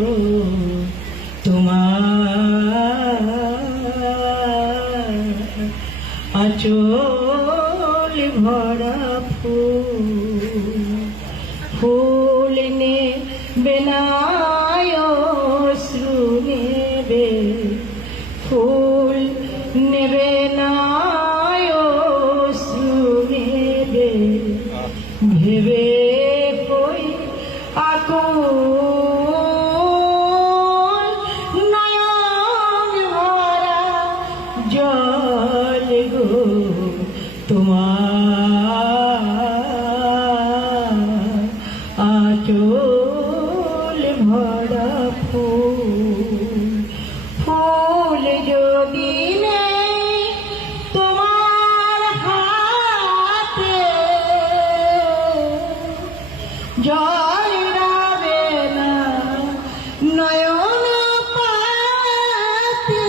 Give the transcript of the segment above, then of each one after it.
গো তোমার আঁচল ভরা ফুল নেবে না অশ্রু নেবে, ফুল নেবে না অশ্রু নেবে, ভেবে কই আকুল নয়ন ভরা জল গো তোমার আঁচল ভরা ফুল যদি নেই তোমার হাতে, জল রাবে না নয়ন পাতে,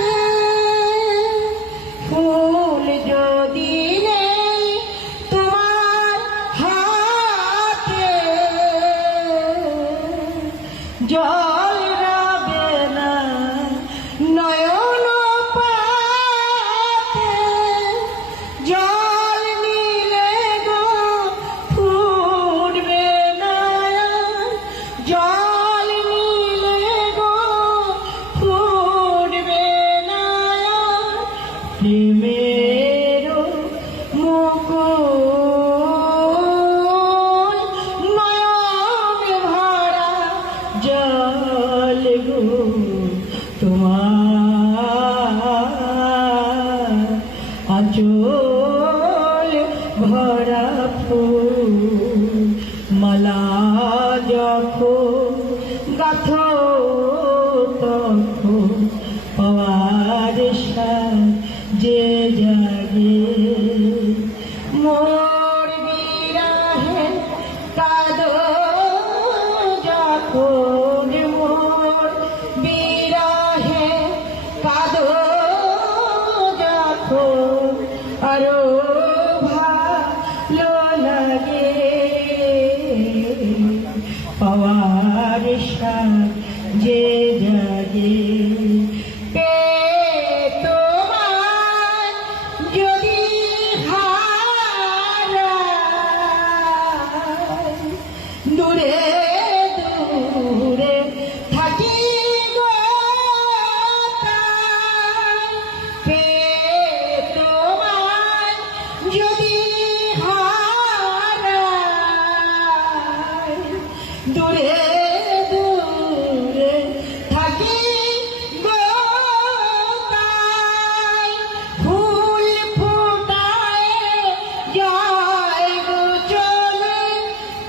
ফুল যদি নেই তোমার হাতে, জল রাবে না নয়ন পাতে, জল নিলে গো ফুটবে না, জল নিলে গো ফুটবে না, প্রেমের মুকুল নয়ন ভরা জল গো তোমার আঁচল ভরা ফুল। মালা যখন গাথো তখন পাওয়ার যে জাগে, মোর বিরহে কাঁদো যখন, মোর বিরহে কাঁদো যখন, আরো ভালো লাগে পাওয়ার যে জাগে। তোমার যদি হারাই দূরে দূরে থাকি গো তাই, তোমার যদি হারাই দূরে দূরে থাকি গো তাই, ফুল ফোটায় যায় গো চলে,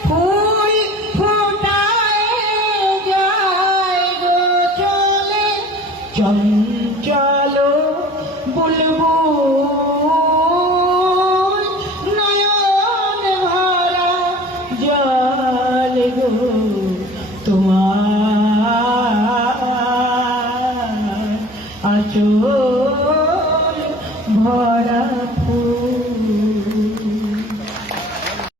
ফুল ফোটায় যায় গো চলে, চঞ্চল বুলবুল